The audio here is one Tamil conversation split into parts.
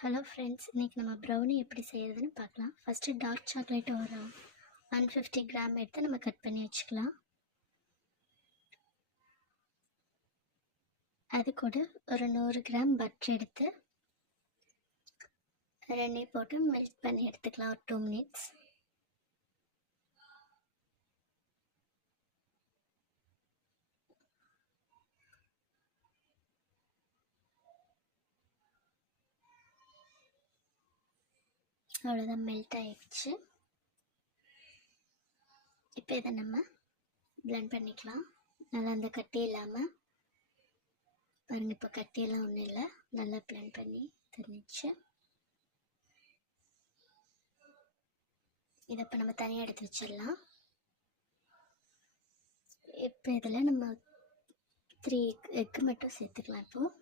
ஹலோ ஃப்ரெண்ட்ஸ், இன்றைக்கி நம்ம ப்ரௌனி எப்படி செய்கிறதுன்னு பார்க்கலாம். ஃபஸ்ட்டு டார்க் சாக்லேட் ஒரு 150 கிராம் எடுத்து நம்ம கட் பண்ணி வச்சுக்கலாம். அது கூட ஒரு 100 கிராம் பட்டர் எடுத்து ரெண்டையும் போட்டு மெல்ட் பண்ணி எடுத்துக்கலாம் ஒரு 2 மினிட்ஸ். அவ்வளோதான், மெல்ட் ஆகிடுச்சு. இப்போ இதை நம்ம பிளெண்ட் பண்ணிக்கலாம். நல்லா அந்த கட்டி இல்லாமல் பாருங்கள், இப்போ கட்டியெல்லாம் ஒன்றும் இல்லை, நல்லா பிளெண்ட் பண்ணி தெரிஞ்சிச்சு. இதை இப்போ நம்ம தனியாக எடுத்து வச்சிடலாம். இப்போ இதில் நம்ம 3 எக்கு மட்டும் சேர்த்துக்கலாம். இப்போது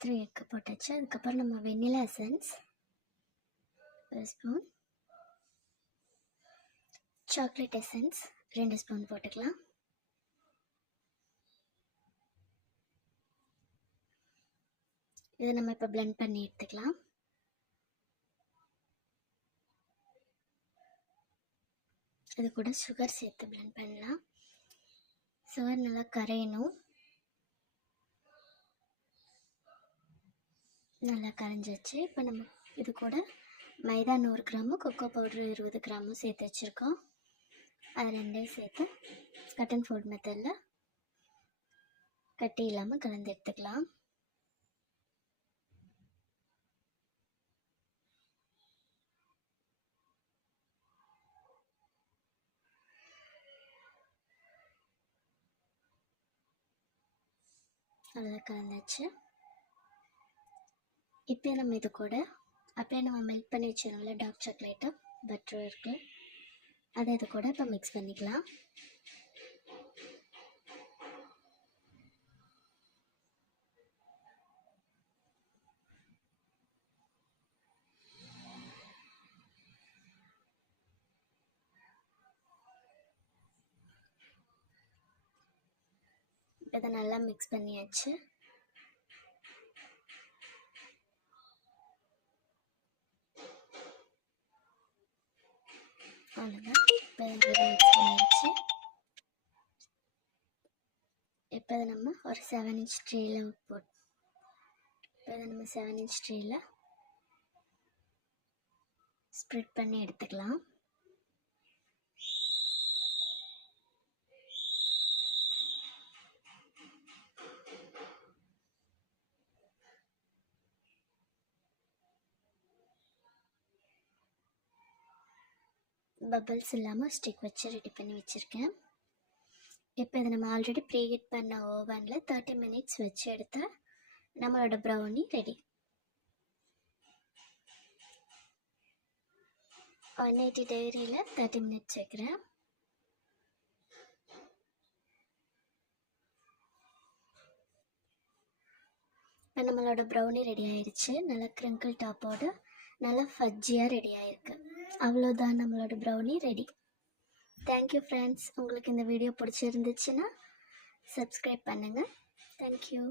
3 எக்கு போட்டாச்சு. அதுக்கப்புறம் நம்ம vanilla essence 1 spoon, chocolate essence 2 spoon போட்டுக்கலாம். இதை நம்ம இப்போ பிளெண்ட் பண்ணி எடுத்துக்கலாம். இது கூட சுகர் சேர்த்து பிளெண்ட் பண்ணலாம். சுகர் நல்லா கரையணும். நல்லா கரைஞ்சிச்சு. இப்போ நம்ம இது கூட மைதா 100 கிராமும் கொக்கோ பவுட்ரு 20 கிராமும் சேர்த்து வச்சுருக்கோம். அது ரெண்டையும் சேர்த்து கட் அண்ட் ஃபோல்ட் மெத்தடில் கட்டி இல்லாமல் கலந்து எடுத்துக்கலாம். நல்லா கலந்தாச்சு. இப்போ நம்ம இது கூட அப்படியே நம்ம மெல்ட் பண்ணி வச்சுருவோம்ல டார்க் சாக்லேட்டு பட்டர் இருக்குது, அதை இது கூட இப்போ மிக்ஸ் பண்ணிக்கலாம். இதை நல்லா மிக்ஸ் பண்ணியாச்சு. அவ்வளோதான், இப்போ இதை நல்லா மிக்ஸ் பண்ணியாச்சு. இப்போ இதை நம்ம ஒரு 7 இன்ச் ட்ரேயில் போட்டு இப்போ இதை நம்ம 7 இன்ச் ட்ரேயில் ஸ்ப்ரெட் பண்ணி எடுத்துக்கலாம். பபிள்ஸ் இல்லாமல் ஸ்டிக் வச்சு ரெடி பண்ணி வச்சுருக்கேன். இப்போ இதை நம்ம ஆல்ரெடி ப்ரீஹீட் பண்ண ஓவனில் 30 மினிட்ஸ் வச்சு எடுத்த நம்மளோட ப்ரௌனி ரெடி. 180 டிகிரியில் 30 மினிட்ஸ் வைக்கிறேன். இப்போ நம்மளோட ப்ரௌனி ரெடி ஆயிடுச்சு. நல்லா க்ரிங்கிள் டாப்போடு நல்லா ஃபஜ்ஜியாக ரெடி ஆகிருக்கு. அவ்வளோதான், நம்மளோட ப்ரௌனி ரெடி. Thank you friends. உங்களுக்கு இந்த வீடியோ பிடிச்சிருந்துச்சுன்னா சப்ஸ்கிரைப் பண்ணுங்கள். தேங்க்யூ.